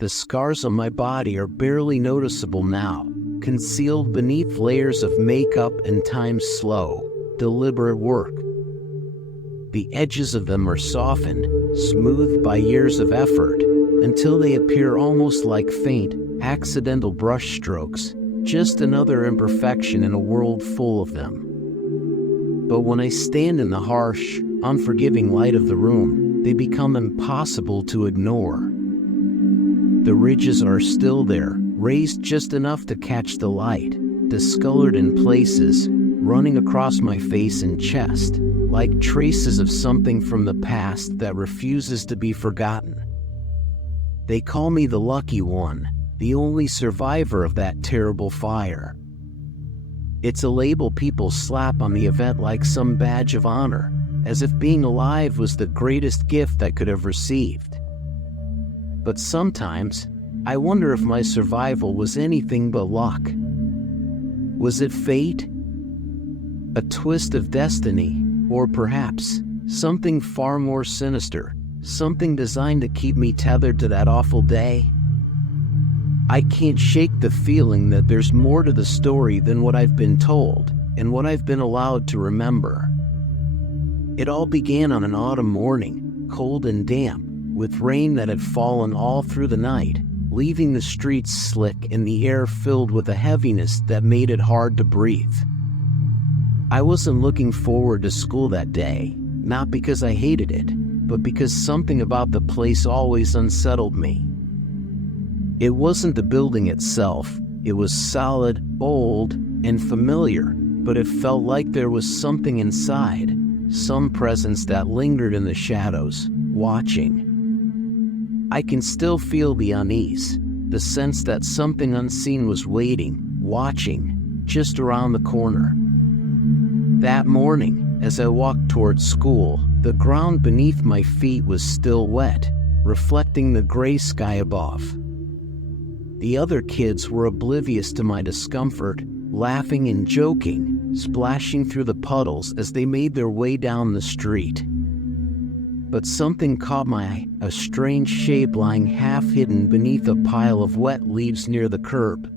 The scars on my body are barely noticeable now, concealed beneath layers of makeup and time's slow, deliberate work. The edges of them are softened, smoothed by years of effort, until they appear almost like faint, accidental brushstrokes, just another imperfection in a world full of them. But when I stand in the harsh, unforgiving light of the room, they become impossible to ignore. The ridges are still there, raised just enough to catch the light, discolored in places, running across my face and chest, like traces of something from the past that refuses to be forgotten. They call me the lucky one, the only survivor of that terrible fire. It's a label people slap on the event like some badge of honor, as if being alive was the greatest gift I could have received. But sometimes, I wonder if my survival was anything but luck. Was it fate? A twist of destiny? Or perhaps something far more sinister, something designed to keep me tethered to that awful day? I can't shake the feeling that there's more to the story than what I've been told and what I've been allowed to remember. It all began on an autumn morning, cold and damp, with rain that had fallen all through the night, leaving the streets slick and the air filled with a heaviness that made it hard to breathe. I wasn't looking forward to school that day, not because I hated it, but because something about the place always unsettled me. It wasn't the building itself. It was solid, old, and familiar, but it felt like there was something inside, some presence that lingered in the shadows, watching. I can still feel the unease, the sense that something unseen was waiting, watching, just around the corner. That morning, as I walked towards school, the ground beneath my feet was still wet, reflecting the gray sky above. The other kids were oblivious to my discomfort, laughing and joking, splashing through the puddles as they made their way down the street. But something caught my eye, a strange shape lying half-hidden beneath a pile of wet leaves near the curb.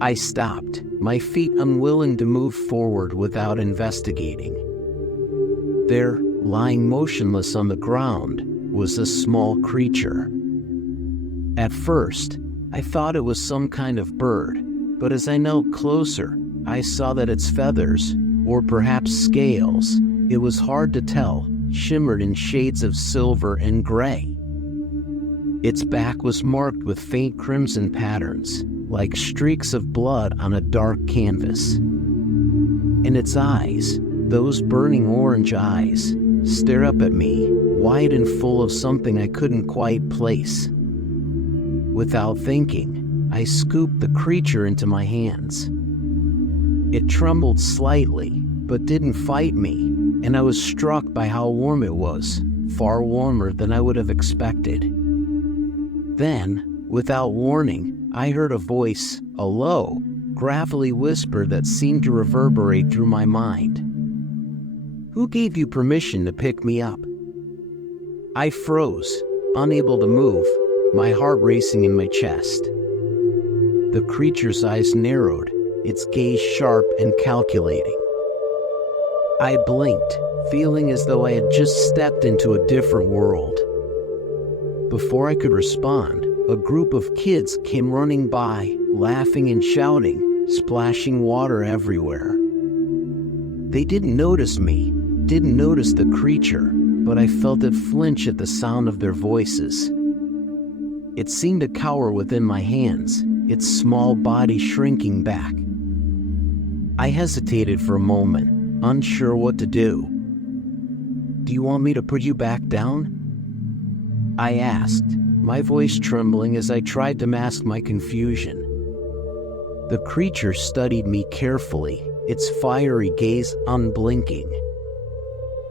I stopped, my feet unwilling to move forward without investigating. There, lying motionless on the ground, was a small creature. At first, I thought it was some kind of bird, but as I knelt closer, I saw that its feathers, or perhaps scales, it was hard to tell, shimmered in shades of silver and gray. Its back was marked with faint crimson patterns, like streaks of blood on a dark canvas. And its eyes, those burning orange eyes, stared up at me, wide and full of something I couldn't quite place. Without thinking, I scooped the creature into my hands. It trembled slightly, but didn't fight me, and I was struck by how warm it was, far warmer than I would have expected. Then, without warning, I heard a voice, a low, gravelly whisper that seemed to reverberate through my mind. "Who gave you permission to pick me up?" I froze, unable to move, my heart racing in my chest. The creature's eyes narrowed, its gaze sharp and calculating. I blinked, feeling as though I had just stepped into a different world. Before I could respond, a group of kids came running by, laughing and shouting, splashing water everywhere. They didn't notice me, didn't notice the creature, but I felt it flinch at the sound of their voices. It seemed to cower within my hands, its small body shrinking back. I hesitated for a moment, unsure what to do. "Do you want me to put you back down?" I asked, my voice trembling as I tried to mask my confusion. The creature studied me carefully, its fiery gaze unblinking.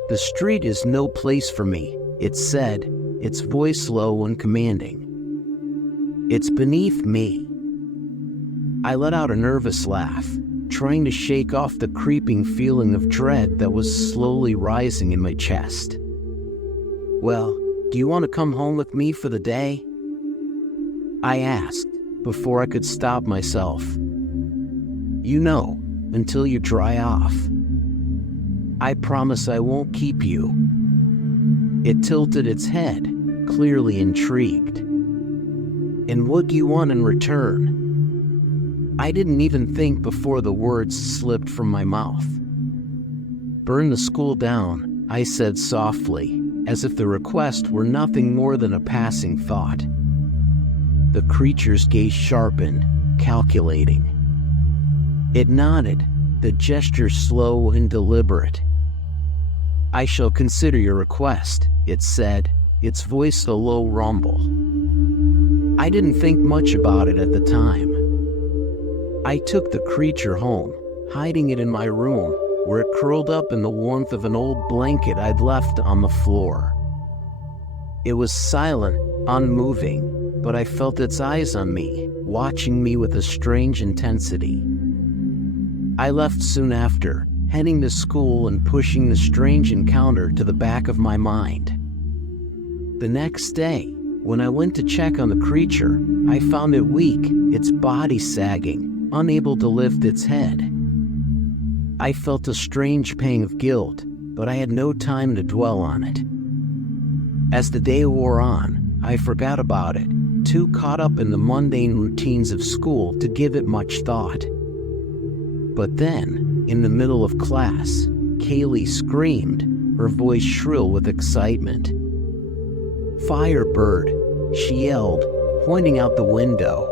"The street is no place for me," it said, its voice low and commanding. "It's beneath me." I let out a nervous laugh, trying to shake off the creeping feeling of dread that was slowly rising in my chest. "Well, do you want to come home with me for the day?" I asked before I could stop myself. You know, until you dry off. I promise I won't keep you. It tilted its head, clearly intrigued. And what do you want in return? I didn't even think before the words slipped from my mouth. Burn the school down, I said softly, as if the request were nothing more than a passing thought. The creature's gaze sharpened, calculating. It nodded, the gesture slow and deliberate. I shall consider your request, it said, its voice a low rumble. I didn't think much about it at the time. I took the creature home, hiding it in my room, where it curled up in the warmth of an old blanket I'd left on the floor. It was silent, unmoving, but I felt its eyes on me, watching me with a strange intensity. I left soon after, heading to school and pushing the strange encounter to the back of my mind. The next day, when I went to check on the creature, I found it weak, its body sagging, unable to lift its head. I felt a strange pang of guilt, but I had no time to dwell on it. As the day wore on, I forgot about it, too caught up in the mundane routines of school to give it much thought. But then, in the middle of class, Kaylee screamed, her voice shrill with excitement. "Firebird," she yelled, pointing out the window.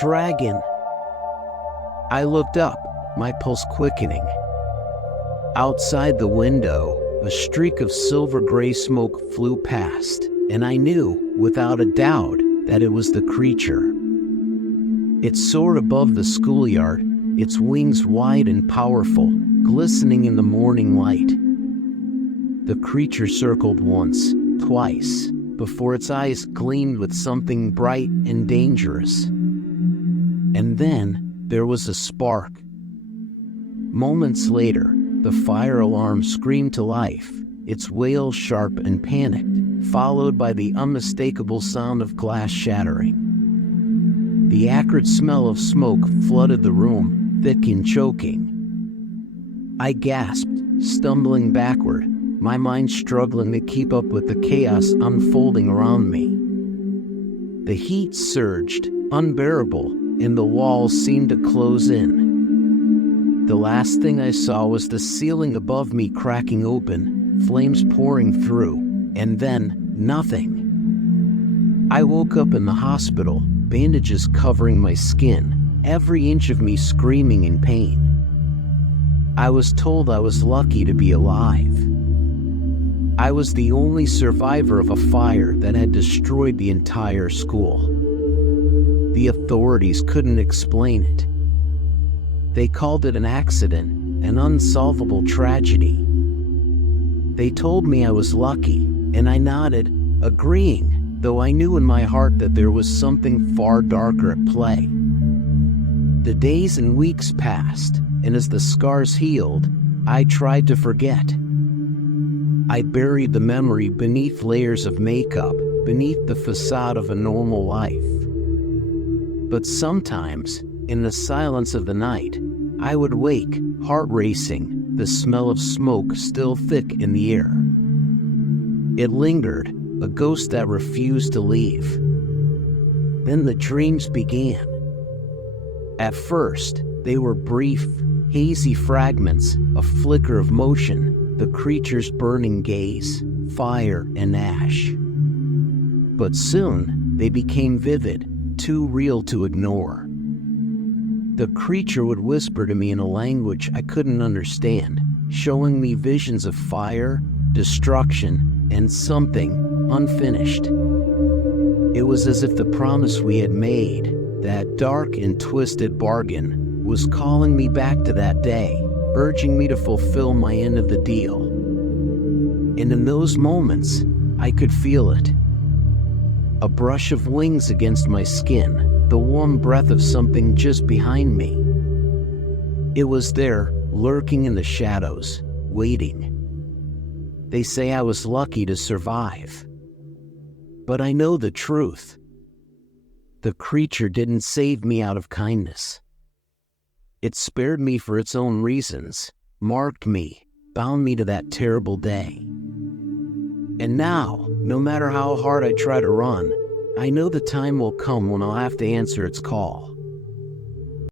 "Dragon." I looked up, my pulse quickening. Outside the window, a streak of silver-gray smoke flew past, and I knew, without a doubt, that it was the creature. It soared above the schoolyard, its wings wide and powerful, glistening in the morning light. The creature circled once, twice, before its eyes gleamed with something bright and dangerous. And then there was a spark. Moments later, the fire alarm screamed to life, its wail sharp and panicked, followed by the unmistakable sound of glass shattering. The acrid smell of smoke flooded the room, thick and choking. I gasped, stumbling backward, my mind struggling to keep up with the chaos unfolding around me. The heat surged, unbearable, and the walls seemed to close in. The last thing I saw was the ceiling above me cracking open, flames pouring through, and then nothing. I woke up in the hospital, bandages covering my skin, every inch of me screaming in pain. I was told I was lucky to be alive. I was the only survivor of a fire that had destroyed the entire school. The authorities couldn't explain it. They called it an accident, an unsolvable tragedy. They told me I was lucky, and I nodded, agreeing, though I knew in my heart that there was something far darker at play. The days and weeks passed, and as the scars healed, I tried to forget. I buried the memory beneath layers of makeup, beneath the facade of a normal life. But sometimes, in the silence of the night, I would wake, heart racing, the smell of smoke still thick in the air. It lingered, a ghost that refused to leave. Then the dreams began. At first, they were brief, hazy fragments, a flicker of motion, the creature's burning gaze, fire and ash. But soon, they became vivid, too real to ignore. The creature would whisper to me in a language I couldn't understand, showing me visions of fire, destruction, and something unfinished. It was as if the promise we had made, that dark and twisted bargain, was calling me back to that day, urging me to fulfill my end of the deal. And in those moments, I could feel it. A brush of wings against my skin, the warm breath of something just behind me. It was there, lurking in the shadows, waiting. They say I was lucky to survive. But I know the truth. The creature didn't save me out of kindness. It spared me for its own reasons, marked me, bound me to that terrible day. And now, no matter how hard I try to run, I know the time will come when I'll have to answer its call.